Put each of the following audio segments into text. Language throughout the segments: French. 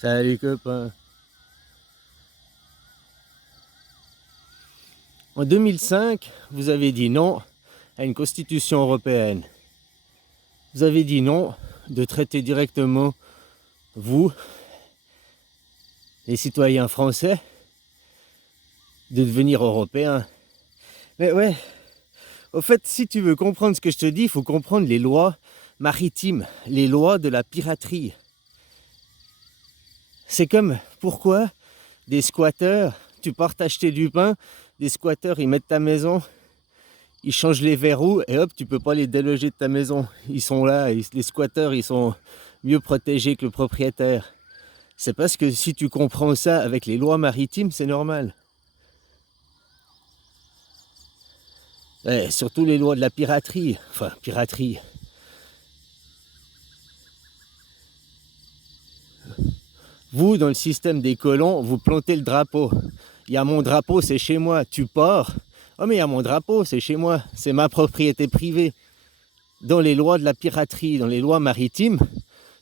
Salut copain. En 2005, vous avez dit non à une constitution européenne. Vous avez dit non de traiter directement, vous, les citoyens français, de devenir européens. Mais ouais, au fait, si tu veux comprendre ce que je te dis, il faut comprendre les lois maritimes, les lois de la piraterie. C'est comme, pourquoi des squatteurs, tu pars t'acheter du pain, des squatteurs, ils mettent ta maison, ils changent les verrous et hop, tu peux pas les déloger de ta maison. Ils sont là, les squatteurs, ils sont mieux protégés que le propriétaire. C'est parce que si tu comprends ça avec les lois maritimes, c'est normal. Et surtout les lois de la piraterie. Enfin, piraterie. Vous, dans le système des colons, vous plantez le drapeau. Il y a mon drapeau, c'est chez moi. Tu pars. Oh mais il y a mon drapeau, c'est chez moi. C'est ma propriété privée. Dans les lois de la piraterie, dans les lois maritimes,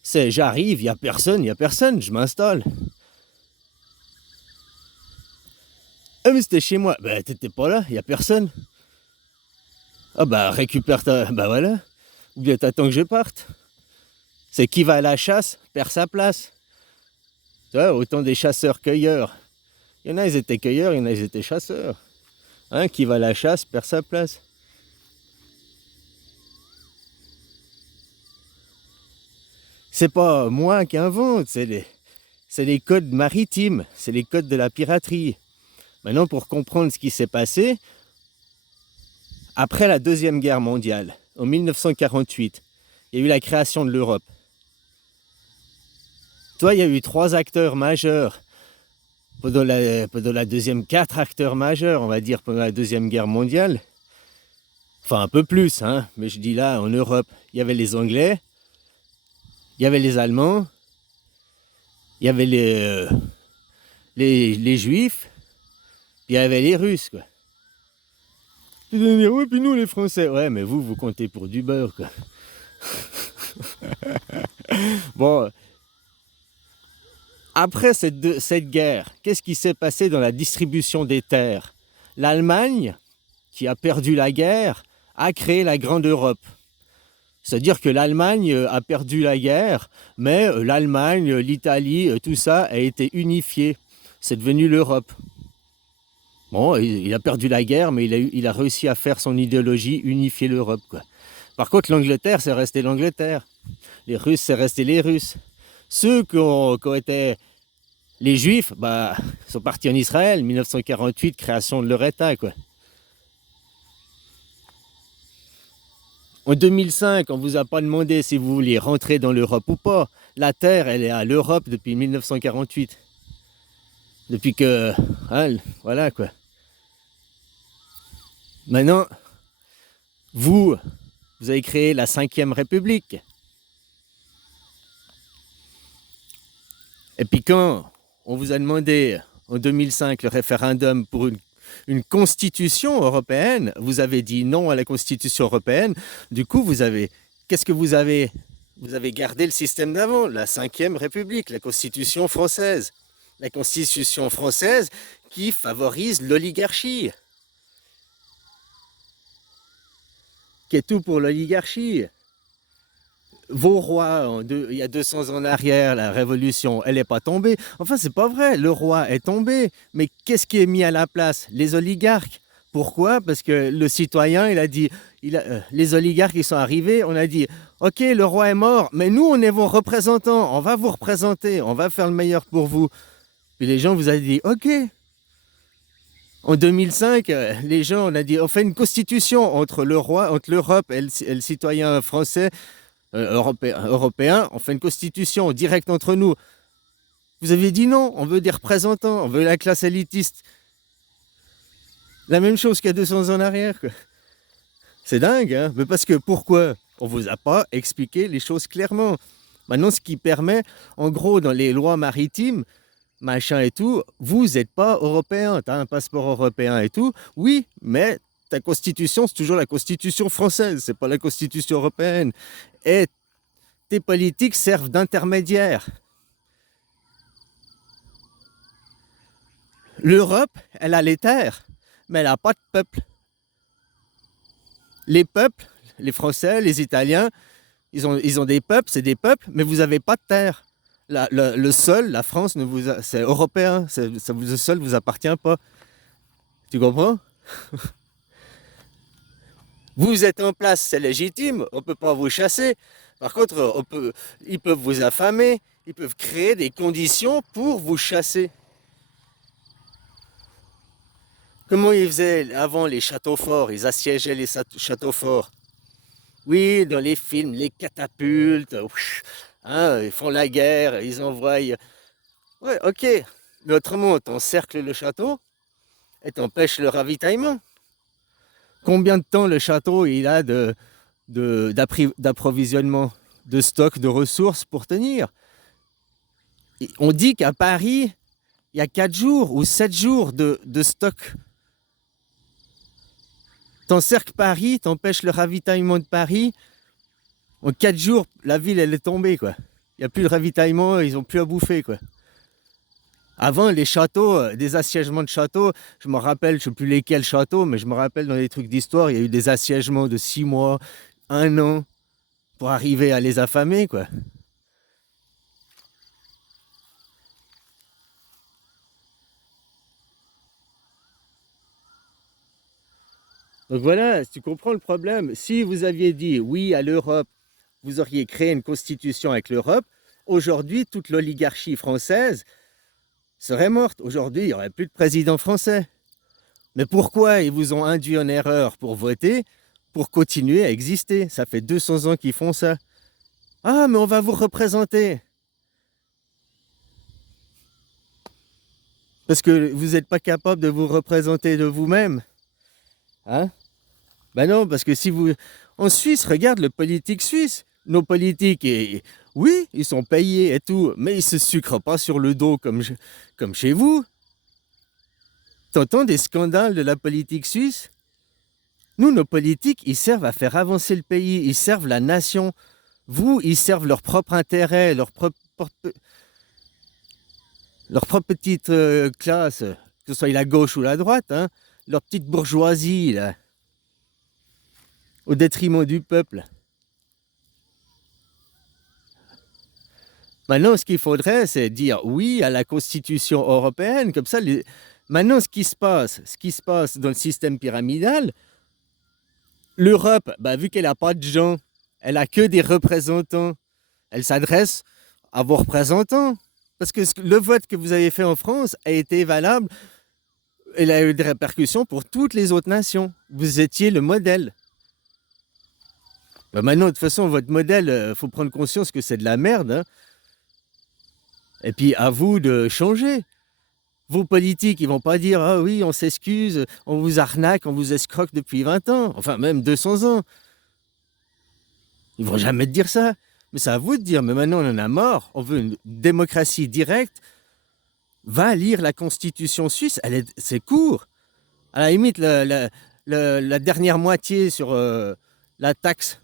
c'est j'arrive, il n'y a personne, je m'installe. Ah mais c'était chez moi. Bah t'étais pas là, il n'y a personne. Ah bah récupère ta... Bah voilà. Ou bien t'attends que je parte. C'est qui va à la chasse, perd sa place. Tu vois, autant des chasseurs-cueilleurs. Il y en a, ils étaient cueilleurs, il y en a, ils étaient chasseurs. Hein, qui va à la chasse, perd sa place. C'est pas moi qui invente, c'est les codes maritimes, c'est les codes de la piraterie. Maintenant, pour comprendre ce qui s'est passé, après la Deuxième Guerre mondiale, en 1948, il y a eu la création de l'Europe. Toi, il y a eu 3 acteurs majeurs pendant la deuxième, 4 acteurs majeurs, on va dire, pendant la Deuxième Guerre mondiale. Enfin, un peu plus, hein, mais je dis là, en Europe, il y avait les Anglais, il y avait les Allemands, il y avait les Juifs, il y avait les Russes, quoi. Tu vas dire, ouais, puis nous, les Français. Ouais, mais vous comptez pour du beurre, quoi. Bon, après cette guerre, qu'est-ce qui s'est passé dans la distribution des terres? L'Allemagne, qui a perdu la guerre, a créé la Grande Europe. C'est-à-dire que l'Allemagne a perdu la guerre, mais l'Allemagne, l'Italie, tout ça a été unifié. C'est devenu l'Europe. Bon, il a perdu la guerre, mais il a réussi à faire son idéologie, unifier l'Europe, quoi. Par contre, l'Angleterre, c'est resté l'Angleterre. Les Russes, c'est resté les Russes. Ceux qui ont été les Juifs, bah, sont partis en Israël, 1948, création de leur État, quoi. En 2005, on ne vous a pas demandé si vous vouliez rentrer dans l'Europe ou pas. La Terre, elle est à l'Europe depuis 1948. Depuis que... Hein, voilà, quoi. Maintenant, vous avez créé la 5e République. Et puis quand on vous a demandé en 2005 le référendum pour une constitution européenne, vous avez dit non à la constitution européenne. Du coup, qu'est-ce que vous avez gardé le système d'avant, la 5e République, la constitution française. La constitution française qui favorise l'oligarchie. Qui est tout pour l'oligarchie. Vos rois, il y a 200 ans en arrière, la révolution, elle n'est pas tombée. Enfin, c'est pas vrai, le roi est tombé. Mais qu'est-ce qui est mis à la place? Les oligarques. Pourquoi? Parce que le citoyen, il a dit, les oligarques, ils sont arrivés, on a dit, ok, le roi est mort, mais nous, on est vos représentants, on va vous représenter, on va faire le meilleur pour vous. Puis les gens vous ont dit, ok. En 2005, les gens, on a dit, on fait une constitution entre le roi, entre l'Europe et le citoyen français, européen, on fait une constitution directe entre nous. Vous avez dit non, on veut des représentants, on veut la classe élitiste. La même chose qu'il y a 200 ans en arrière, quoi. C'est dingue, hein? Mais parce que pourquoi? On ne vous a pas expliqué les choses clairement. Maintenant, ce qui permet, en gros, dans les lois maritimes, machin et tout, vous n'êtes pas européen, tu as un passeport européen et tout, oui, mais ta constitution, c'est toujours la constitution française, c'est pas la constitution européenne. Et tes politiques servent d'intermédiaire. L'Europe, elle a les terres, mais elle n'a pas de peuple. Les peuples, les Français, les Italiens, ils ont des peuples, c'est des peuples, mais vous n'avez pas de terre. Le sol, la France, c'est européen, le sol ne vous appartient pas. Tu comprends? Vous êtes en place, c'est légitime, on ne peut pas vous chasser. Par contre, ils peuvent vous affamer, ils peuvent créer des conditions pour vous chasser. Comment ils faisaient avant les châteaux forts? Ils assiégeaient les châteaux forts. Oui, dans les films, les catapultes, hein, ils font la guerre, ils envoient. Ouais, ok. Mais autrement, t'encercles le château et t'empêches le ravitaillement. Combien de temps le château il a d'approvisionnement, de stock, de ressources pour tenir? On dit qu'à Paris, il y a 4 jours ou 7 jours de stock. T'encercles Paris, t'empêches le ravitaillement de Paris. En 4 jours, la ville, elle est tombée, quoi. Il n'y a plus de ravitaillement, ils n'ont plus à bouffer, quoi. Avant, les châteaux, des assiègements de châteaux, je me rappelle, je ne sais plus lesquels châteaux, mais je me rappelle dans les trucs d'histoire, il y a eu des assiègements de 6 mois, 1 an, pour arriver à les affamer, quoi. Donc voilà, tu comprends le problème. Si vous aviez dit oui à l'Europe, vous auriez créé une constitution avec l'Europe, aujourd'hui, toute l'oligarchie française serait morte. Aujourd'hui, il n'y aurait plus de président français. Mais pourquoi ils vous ont induit en erreur pour voter, pour continuer à exister? Ça fait 200 ans qu'ils font ça. Ah, mais on va vous représenter. Parce que vous n'êtes pas capable de vous représenter de vous-même. Hein? Ben non, parce que si vous... En Suisse, regarde le politique suisse. Nos politiques, oui, ils sont payés et tout, mais ils se sucrent pas sur le dos comme chez vous. T'entends des scandales de la politique suisse? Nous, nos politiques, ils servent à faire avancer le pays, ils servent la nation. Vous, ils servent leur propre intérêt, leur propre petite classe, que ce soit la gauche ou la droite, hein, leur petite bourgeoisie, là, au détriment du peuple. Maintenant, ce qu'il faudrait, c'est dire oui à la Constitution européenne, comme ça, maintenant, ce qui se passe dans le système pyramidal, l'Europe, vu qu'elle n'a pas de gens, elle n'a que des représentants, elle s'adresse à vos représentants. Parce que le vote que vous avez fait en France a été valable, il a eu des répercussions pour toutes les autres nations. Vous étiez le modèle. Maintenant, de toute façon, votre modèle, il faut prendre conscience que c'est de la merde. Hein. Et puis, à vous de changer. Vos politiques, ils vont pas dire « Ah oui, on s'excuse, on vous arnaque, on vous escroque depuis 20 ans. » Enfin, même 200 ans. Ils vont jamais te dire ça. Mais c'est à vous de dire « Mais maintenant, on en a marre. On veut une démocratie directe. » Va lire la Constitution suisse. C'est court. À la limite, la dernière moitié sur la taxe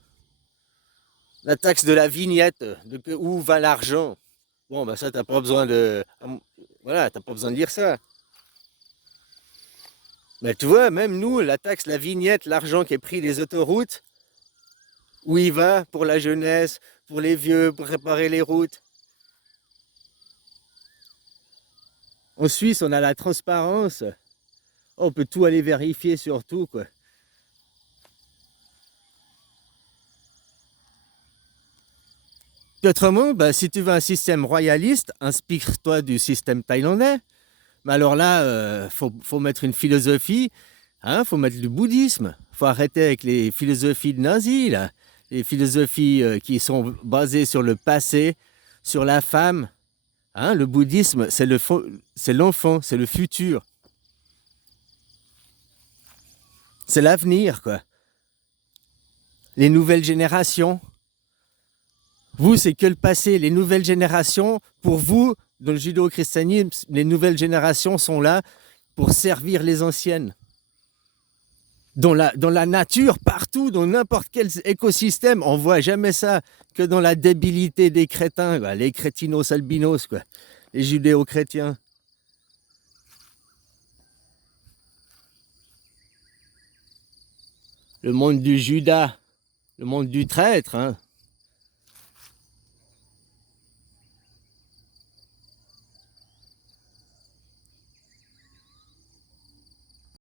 de la vignette, où va l'argent. Bon, ça, t'as pas besoin de... Voilà, t'as pas besoin de lire ça. Mais tu vois, même nous, la taxe, la vignette, l'argent qui est pris des autoroutes, où il va pour la jeunesse, pour les vieux, pour réparer les routes. En Suisse, on a la transparence. On peut tout aller vérifier sur tout, quoi. Puis autrement, si tu veux un système royaliste, inspire-toi du système thaïlandais. Mais alors là, faut mettre une philosophie, hein, faut mettre du bouddhisme. Faut arrêter avec les philosophies de nazis, là. Les philosophies qui sont basées sur le passé, sur la femme. Hein, le bouddhisme, c'est l'enfant, c'est le futur. C'est l'avenir, quoi. Les nouvelles générations. Vous, c'est que le passé. Les nouvelles générations, pour vous, dans le judéo-christianisme, les nouvelles générations sont là pour servir les anciennes. Dans la nature, partout, dans n'importe quel écosystème, on ne voit jamais ça que dans la débilité des crétins, quoi, les crétinos albinos, quoi, les judéo-chrétiens. le monde du Judas, le monde du traître, hein.